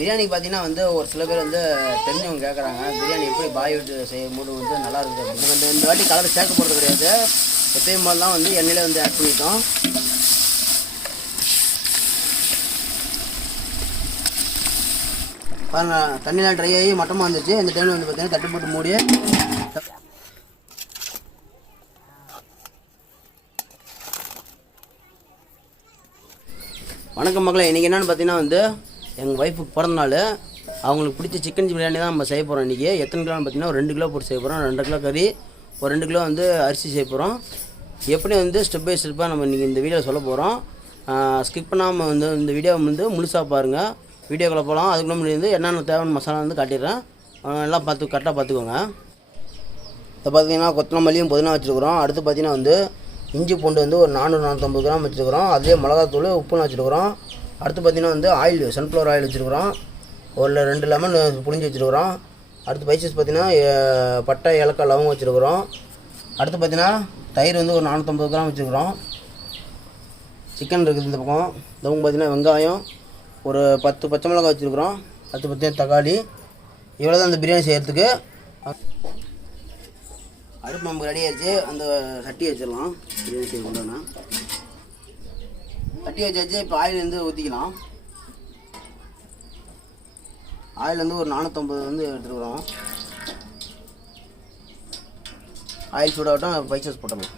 பிரியாணிக்கு பார்த்தீங்கன்னா வந்து ஒரு சில பேர் வந்து தெரிஞ்சவங்க கேட்குறாங்க பிரியாணி எப்படி பாய் விட்டு செய்யும்போது வந்து நல்லா இருக்குது அப்படின்னு. வந்து இந்த வாட்டி கலர் சேர்க்க போகிறது கிடையாது. எப்பயும் போதெல்லாம் வந்து எண்ணெயிலே வந்து ஆட் பண்ணிட்டோம். பாருங்க தண்ணிலாம் ட்ரை ஆகி மட்டமாக வந்துச்சு. இந்த டைமில் வந்து பார்த்தீங்கன்னா தட்டு போட்டு மூடி. வணக்கம் மக்களே, இன்றைக்கி என்னென்னு பார்த்தீங்கன்னா வந்து எங்கள் ஒய்ஃபுக்கு பிறந்த நாள். அவங்களுக்கு பிடிச்ச சிக்கன் பிரியாணி தான் நம்ம செய்ய போகிறோம். இன்றைக்கி எத்தனை கிலோன்னு பார்த்தீங்கன்னா ஒரு 2 கிலோ போட்டு செய்ய போகிறோம். 2 கிலோ கறி, ஒரு 2 கிலோ வந்து அரிசி செய்ய போகிறோம். எப்படி வந்து ஸ்டெப் பை ஸ்டெப்பாக நம்ம இன்றைக்கி இந்த வீடியோவில் சொல்ல போகிறோம். ஸ்கிப் பண்ணாமல் வந்து இந்த வீடியோவை வந்து முழுசாக பாருங்கள். வீடியோக்குள்ளே போகலாம். அதுக்கு முன்னாடி வந்து என்னென்ன தேவையான மசாலா வந்து காட்டிடுறேன். எல்லாம் கரெக்டாக பார்த்துக்கோங்க. இப்போ பார்த்தீங்கன்னா கொத்தமல்லியும் புதினா வச்சுருக்குறோம். அடுத்து பார்த்தீங்கன்னா வந்து இஞ்சி பூண்டு வந்து ஒரு 400-450 கிராம் வச்சுருக்குறோம். அதே மிளகாத்தூள் உப்புன்னு வச்சுருக்குறோம். அடுத்து பார்த்தீங்கன்னா வந்து ஆயில், சன்ஃப்ளவர் ஆயில் வச்சுருக்குறோம். ஒரு 2 லெமன் புளிஞ்சு வச்சுருக்குறோம். அடுத்து ஸ்பைசஸ் பார்த்தீங்கன்னா பட்டை, ஏலக்காய், லவங்கம் வச்சுருக்குறோம். அடுத்து பார்த்தீங்கன்னா தயிர் வந்து ஒரு 450 கிராம் வச்சுருக்குறோம். சிக்கன் இருக்குது இந்த பக்கம். இந்த பக்கம் பார்த்தீங்கன்னா வெங்காயம் ஒரு 10 பச்சை மிளகாய் வச்சுருக்குறோம். அடுத்து பார்த்தீங்கன்னா தக்காளி. இவ்வளோ தான் இந்த பிரியாணி செய்கிறதுக்கு. அடுப்பு நமக்கு ரெடி ஆகிடுச்சு. அந்த சட்டி வச்சிடலாம். பிரியாணி செய்ய கொண்டோன்னா சட்டி வச்சாச்சு. இப்போ ஆயில் வந்து ஊற்றிக்கலாம். ஆயில் வந்து ஒரு 450 வந்து எடுத்துக்கிறோம். ஆயில் சூடாகட்டும். ஸ்பைசஸ் போட்டுடலாம்.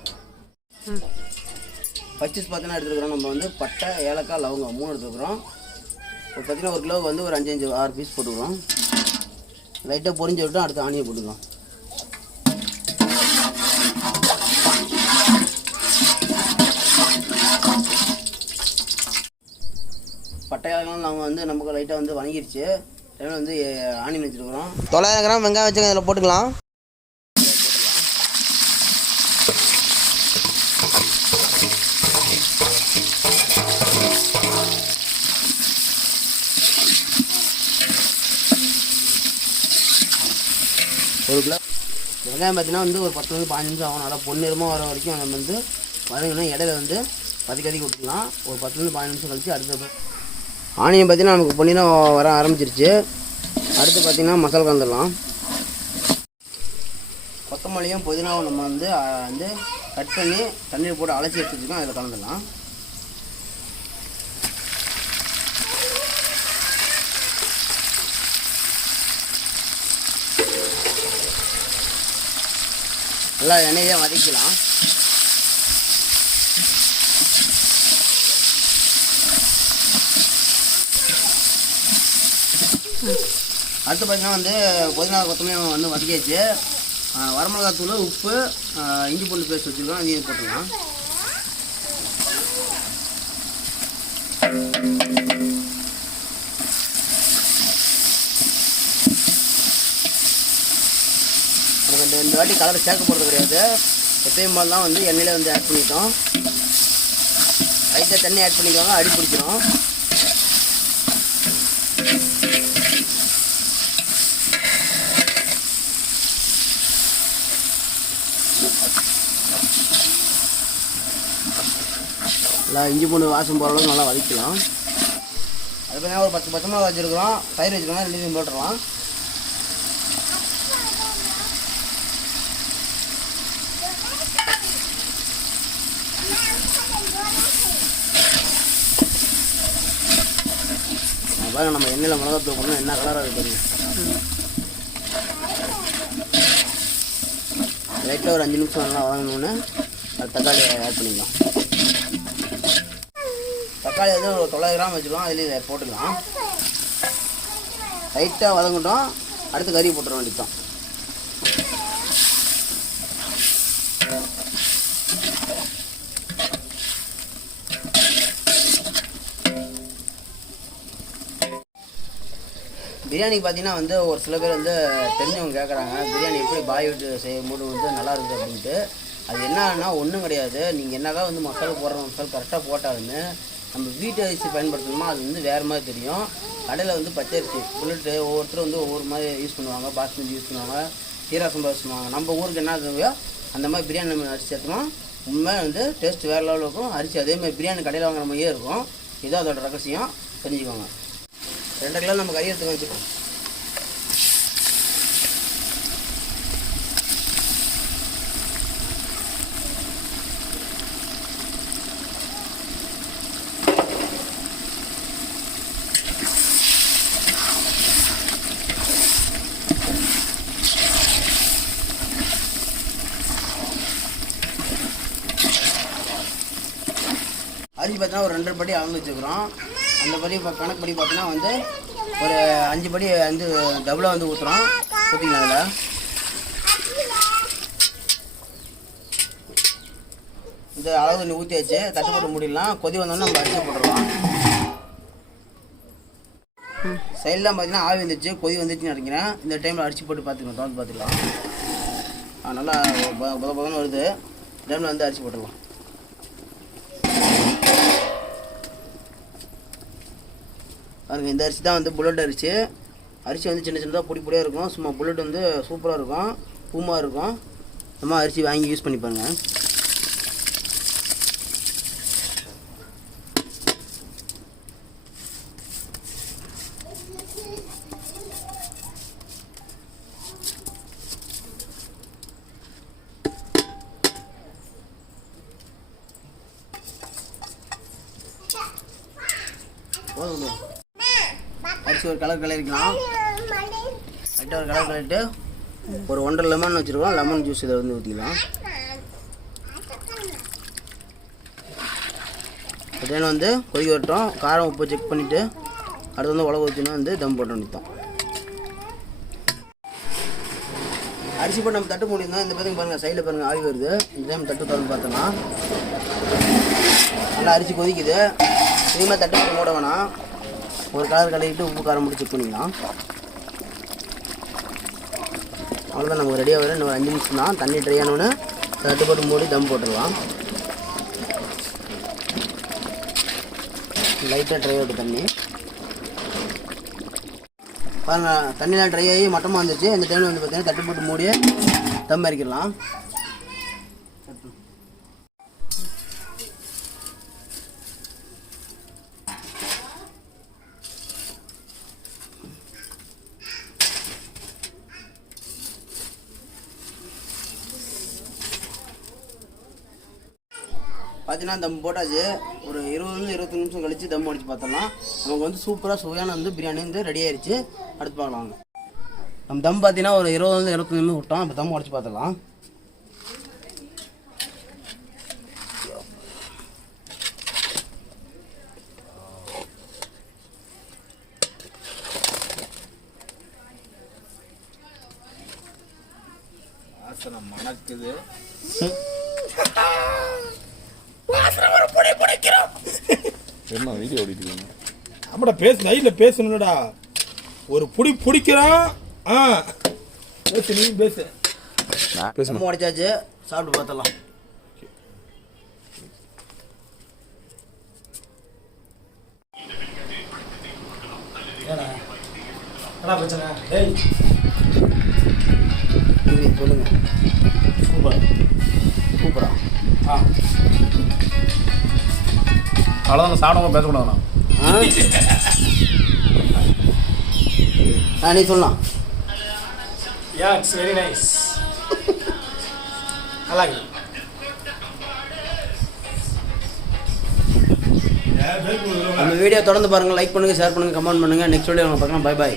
ஸ்பைசஸ் பார்த்தீங்கன்னா எடுத்துக்கிறோம். நம்ம வந்து பட்டை, ஏலக்காய், லவங்கம் 3 எடுத்துக்கிறோம். இப்போ பார்த்தீங்கன்னா ஒரு கிலோவுக்கு வந்து ஒரு 5-6 பீஸ் போட்டுக்கிறோம். லைட்டாக பொரிஞ்சு விட்டு அடுத்து ஆனியை போட்டுக்கலாம். பட்டையாலாம் நாங்கள் வந்து நமக்கு லைட்டாக வந்து வணங்கிடுச்சு. டைமில் வந்து ஆனியன் வச்சுருக்குறோம். 900 கிராம் வெங்காயம் வச்சுங்க. இதில் போட்டுக்கலாம். ஒரு கிலோ வெங்காயம் பார்த்தீங்கன்னா வந்து ஒரு 10-15 நிமிஷம் ஆகும். நல்லா பொன்னிறமாக வர வரைக்கும் நம்ம வந்து வதங்கணும். இடையில வந்து வதக்கி விட்டுக்கலாம். ஒரு 10-15 நிமிஷம் கழிச்சு அடுத்து ஆனியன் பார்த்தீங்கன்னா நமக்கு பொன்னிறம் வர ஆரம்பிச்சிருச்சு. அடுத்து பார்த்தீங்கன்னா மசாலா கலந்துடலாம். கொத்தமல்லியும் புதினாவும் நம்ம வந்து கட் பண்ணி தண்ணீர் போட்டு அலசி எடுத்துருக்கோம். அதில் கலந்துடலாம். நல்லா எண்ணெயை வதக்கலாம். அடுத்து பார்த்தீங்கன்னா வந்து புதினா கொத்தமல்லியும் வந்து வதக்கியாச்சு. வரமிளகாத்தூள், உப்பு, இஞ்சி பூண்டு பேஸ்ட் வச்சுருக்கோம். அதையும் போட்டுக்கலாம். இந்த வாட்டி கலர் சேர்க்க போகிறது கிடையாது. எப்பயும் போதெல்லாம் வந்து எண்ணெயிலே வந்து ஆட் பண்ணிட்டோம். லைட்டாக தண்ணி ஆட் பண்ணிக்கோங்க. அடி பிடிச்சிடும். நல்லா இஞ்சி பூண்டு வாசம் போகிற அளவுக்கு நல்லா வதக்கலாம். அது பார்த்தீங்கன்னா ஒரு 10 பச்சை மிளகா வச்சுருக்குறோம். தயிர் வச்சுருக்கோம். 2 போட்டுடலாம். பாருங்க நம்ம எண்ணெயில் மிளகாத்தூள் போடணும். என்ன கலராக இருக்குது. லைட்டாக ஒரு 5 நிமிஷம் நல்லா வதங்கணுன்னு அது தக்காளி ஆட் பண்ணிக்கலாம். தக்காளி வந்து ஒரு 900 கிராம் வச்சுக்கலாம். அதுலேயே போட்டுக்கலாம். லைட்டாக வதங்கட்டும். அடுத்து கறி போட்டுற வேண்டியதான். பிரியாணிக்கு பார்த்தீங்கன்னா வந்து ஒரு சில பேர் வந்து தெரிஞ்சவங்க கேட்குறாங்க பிரியாணி எப்படி பாய் விட்டு செய்யும்போது வந்து நல்லா இருக்குது அப்படின்ட்டு. அது என்னன்னா ஒன்றும் கிடையாது. நீங்கள் என்ன தான் வந்து மசாலா போடுற மசாலா கரெக்டாக போட்டாலுமே நம்ம வீட்டு அரிசி பயன்படுத்தணுமா அது வந்து வேறு மாதிரி தெரியும். கடையில் வந்து பச்சரிசி புல்லட்டு ஒவ்வொருத்தரும் வந்து ஒவ்வொரு மாதிரி யூஸ் பண்ணுவாங்க. பாஸ்மதி யூஸ் பண்ணுவாங்க, சீரா சம்பா யூஸ் பண்ணுவாங்க. நம்ம ஊருக்கு என்ன தேவையோ அந்த மாதிரி பிரியாணி நம்ம அரிசி சேர்த்தோம். உண்மையாக வந்து டேஸ்ட் வேறு லெவலில் இருக்கும். அரிசி அதேமாதிரி பிரியாணி கடையில் வாங்குற மாதிரியே இருக்கும். இதுதான் அதோட ரகசியம், தெரிஞ்சுக்கோங்க. 2 கிலோ நம்ம கறி எடுத்துக்க வச்சுக்கோம். அரிசி பார்த்தீங்கன்னா ஒரு 2 படி அளந்து வச்சுக்கிறோம். அந்த படி இப்போ கணக்கு படி பார்த்தீங்கன்னா வந்து ஒரு 5 படி வந்து டபுளாக வந்து ஊற்றுறோம். ஊற்றிக்கலாம். அதில் இந்த அளவு தண்ணி ஊற்றியாச்சு. தட்டு போட்டு மூடிடலாம். கொதி வந்தோடனே நம்ம அரிசி போட்டுடலாம். சைடெலாம் பார்த்தீங்கன்னா ஆவி வந்துச்சு, கொதி வந்துச்சுன்னு நினைக்கிறேன். இந்த டைமில் அரிசி போட்டு பார்த்துக்கலாம், திறந்து பார்த்துக்கலாம். நல்லா பதன்னு வருது. இந்த டைமில் வந்து அரிசி போட்டுடலாம். பாருங்க, இந்த அரிசி தான் வந்து புல்லட் அரிசி. அரிசி வந்து சின்ன சின்னதாக பொடி பொடியாக இருக்கும். சும்மா புல்லட் வந்து சூப்பராக இருக்கும், பூமாக இருக்கும். நம்ம அரிசி வாங்கி யூஸ் பண்ணி பாருங்கள். அரிசி ஒரு கலர் கலரிக்கலாம். லைட்டாக ஒரு கலர் கலரிட்டு ஒரு 1.5 லெமன் வச்சுருக்கோம். லெமன் ஜூஸ் இதை வந்து ஊற்றிக்கலாம். அதே வந்து கொதிக்க வரட்டும். காரம் உப்பு செக் பண்ணிவிட்டு அடுத்து வந்து உலக ஊற்றினா வந்து தம் போட்டு நிறுத்தோம். அரிசி போட்டு நம்ம தட்டு மூடிருந்தோம். இந்த பார்த்திங்க பாருங்கள், சைடில் பாருங்கள் ஆவி வருது. இந்த டைம் தட்டு திறந்து பார்த்தோன்னா நல்லா அரிசி கொதிக்குது. இனிமேல் தட்டு போட்டு மூட வேணாம். ஒரு கலர் கலரிட்டு உப்பு காரம் மட்டும் செக் பண்ணிக்கலாம். அவ்வளோதான், நமக்கு ரெடியாக வரும். இன்னும் 5 நிமிஷம் தான். தண்ணி ட்ரை ஆனோன்னு தட்டு போட்டு மூடி தம் போட்டுடலாம். லைட்டாக ட்ரை ஆகிட்டு தண்ணி பாருங்கள். தண்ணியெலாம் ட்ரை ஆகி மட்டமாக வந்துச்சு. இந்த டைமில் வந்து பார்த்தீங்கன்னா தட்டு போட்டு மூடி தம் இறக்கிடலாம். பார்த்தீங்கன்னா தம் போட்டாச்சு. ஒரு 20-25 நிமிஷம் கழித்து தம் அடித்து பார்த்தோம்னா நமக்கு வந்து சூப்பராக சுவையான வந்து பிரியாணி வந்து ரெடி ஆயிடுச்சு. அடுத்து பார்க்கலாம். நம்ம தம் பார்த்தீங்கன்னா ஒரு 20-25 நிமிஷம் விட்டோம். இப்போ தம் அடித்து பார்த்துக்கலாம். மணக்குது. என்ன வீடியோ ஓடிட்டு அப்படா பேசு, நைட்டில் பேசணும்டா. ஒரு புடி பிடிக்கிறான். பேசு, நீ பேசு. பேசணும் உடைச்சாச்சு. சாப்பிட்டு பார்த்தலாம். சொல்லுங்க. சூப்பரா. அவ்வளோதான், சாப்பிடாம பேசக்கூடாது. நீ சொல்லலாம். It's very nice. நல்லா இருக்கு. நம்ம வீடியோ தொடர்ந்து பாருங்கள். லைக் பண்ணுங்கள், ஷேர் பண்ணுங்கள், கமெண்ட் பண்ணுங்கள். நெக்ஸ்ட் வீடியோ பார்க்கலாம். Bye bye.